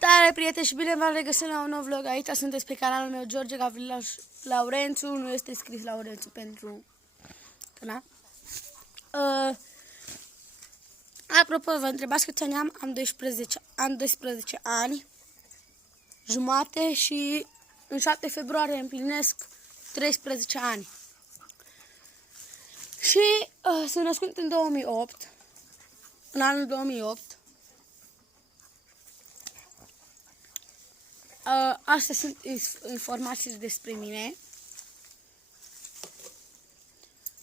Salutare, prieteni, și bine v-am regăsit la un nou vlog. Aici sunteți pe canalul meu, George Gavrila Laurențiu. Nu este scris Laurențiu pentru... Da? Apropo, vă întrebați câți ani am? Am 12 ani jumate și în 7 februarie împlinesc 13 ani. Și sunt născut în 2008, în anul 2008. Astea sunt informații despre mine.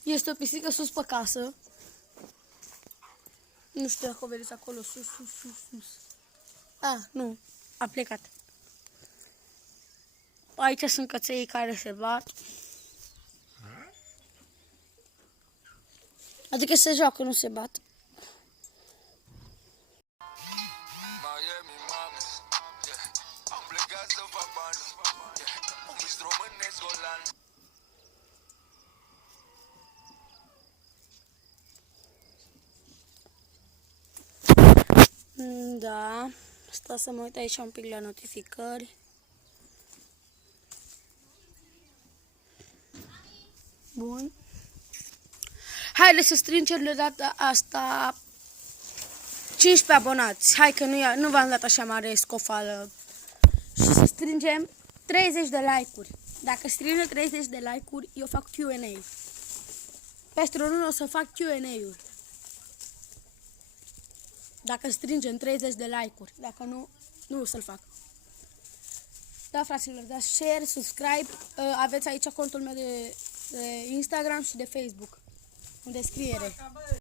Este o pisică sus pe casă. Nu știu dacă o vedeți acolo, sus. Nu, a plecat. Aici sunt căței care se bat. Adică se joacă, nu se bat. Da, stau să mă uit aici un pic la notificări. Bun. Haideți să strângem de data asta 15 abonați. Hai că nu v-am dat așa mare scofală. Și să strângem 30 de like-uri. Dacă strângem 30 de like-uri, eu fac Q&A. Peste o lună o să fac Q&A-uri. Dacă strângem 30 de like-uri. Dacă nu, nu o să-l fac. Da, fraților, dați share, subscribe. Aveți aici contul meu de Instagram și de Facebook. În descriere.